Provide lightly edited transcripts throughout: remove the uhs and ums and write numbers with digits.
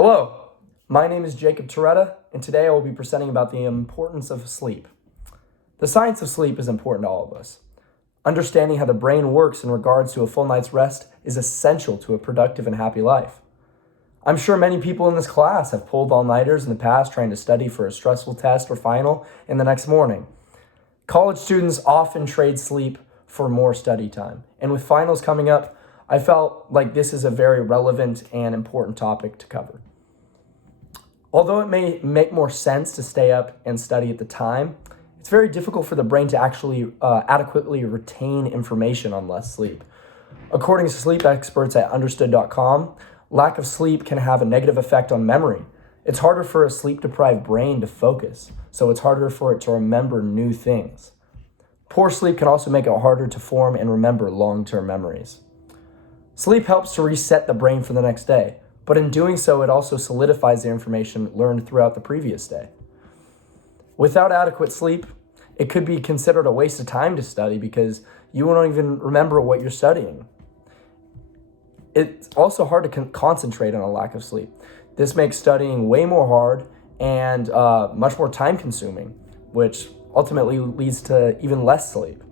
Hello, my name is Jacob Toretta, and today I will be presenting about the importance of sleep. The science of sleep is important to all of us. Understanding how the brain works in regards to a full night's rest is essential to a productive and happy life. I'm sure many people in this class have pulled all-nighters in the past trying to study for a stressful test or final in the next morning. College students often trade sleep for more study time, and with finals coming up, I felt like this is a very relevant and important topic to cover. Although it may make more sense to stay up and study at the time, it's very difficult for the brain to actually adequately retain information on less sleep. According to sleep experts at understood.com, lack of sleep can have a negative effect on memory. It's harder for a sleep-deprived brain to focus, so it's harder for it to remember new things. Poor sleep can also make it harder to form and remember long-term memories. Sleep helps to reset the brain for the next day, but in doing so, it also solidifies the information learned throughout the previous day. Without adequate sleep, it could be considered a waste of time to study because you won't even remember what you're studying. It's also hard to concentrate on a lack of sleep. This makes studying way more hard and much more time-consuming, which ultimately leads to even less sleep.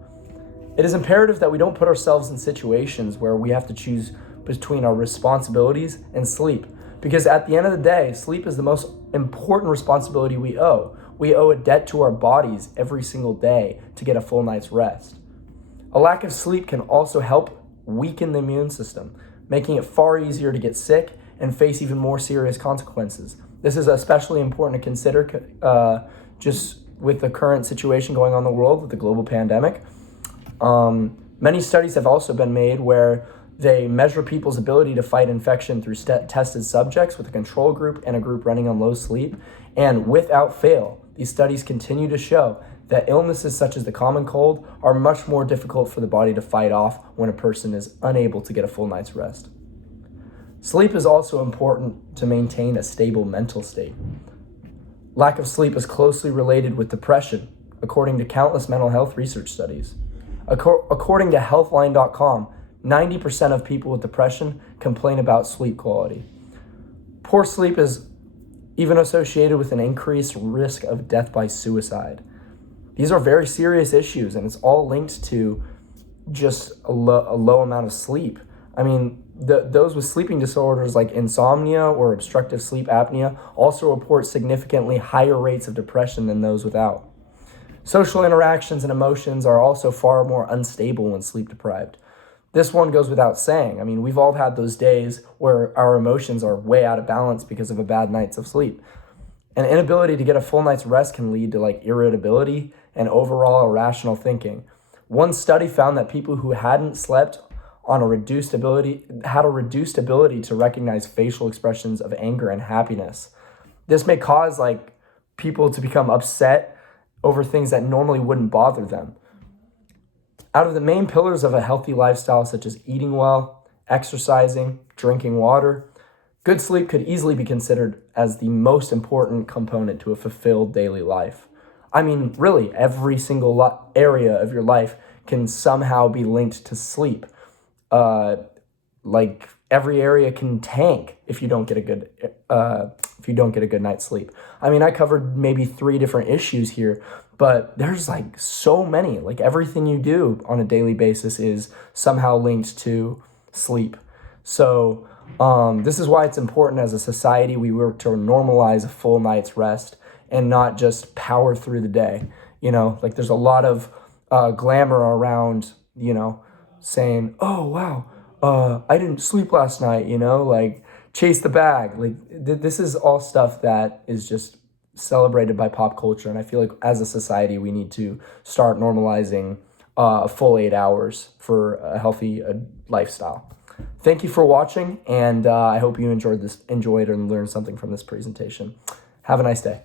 It is imperative that we don't put ourselves in situations where we have to choose between our responsibilities and sleep, because at the end of the day, sleep is the most important responsibility we owe. We owe a debt to our bodies every single day to get a full night's rest. A lack of sleep can also help weaken the immune system, making it far easier to get sick and face even more serious consequences. This is especially important to consider just with the current situation going on in the world with the global pandemic. Many studies have also been made where they measure people's ability to fight infection through tested subjects with a control group and a group running on low sleep. And without fail, these studies continue to show that illnesses such as the common cold are much more difficult for the body to fight off when a person is unable to get a full night's rest. Sleep is also important to maintain a stable mental state. Lack of sleep is closely related with depression, according to countless mental health research studies. According to healthline.com, 90% of people with depression complain about sleep quality. Poor sleep is even associated with an increased risk of death by suicide. These are very serious issues, and it's all linked to just a low amount of sleep. I mean, those with sleeping disorders like insomnia or obstructive sleep apnea also report significantly higher rates of depression than those without. Social interactions and emotions are also far more unstable when sleep deprived. This one goes without saying. I mean, we've all had those days where our emotions are way out of balance because of a bad night's of sleep. An inability to get a full night's rest can lead to irritability and overall irrational thinking. One study found that people who hadn't slept had a reduced ability to recognize facial expressions of anger and happiness. This may cause people to become upset over things that normally wouldn't bother them. Out of the main pillars of a healthy lifestyle, such as eating well, exercising, drinking water, good sleep could easily be considered as the most important component to a fulfilled daily life. I mean, really, every single area of your life can somehow be linked to sleep. Every area can tank if you don't get a good night's sleep. I mean, I covered maybe 3 different issues here, but there's so many. Everything you do on a daily basis is somehow linked to sleep. So this is why it's important as a society we work to normalize a full night's rest and not just power through the day. There's a lot of glamour around, saying, oh, wow, I didn't sleep last night, chase the bag. This is all stuff that is just celebrated by pop culture. And I feel like as a society, we need to start normalizing a full 8 hours for a healthy lifestyle. Thank you for watching, and I hope you enjoyed and learned something from this presentation. Have a nice day.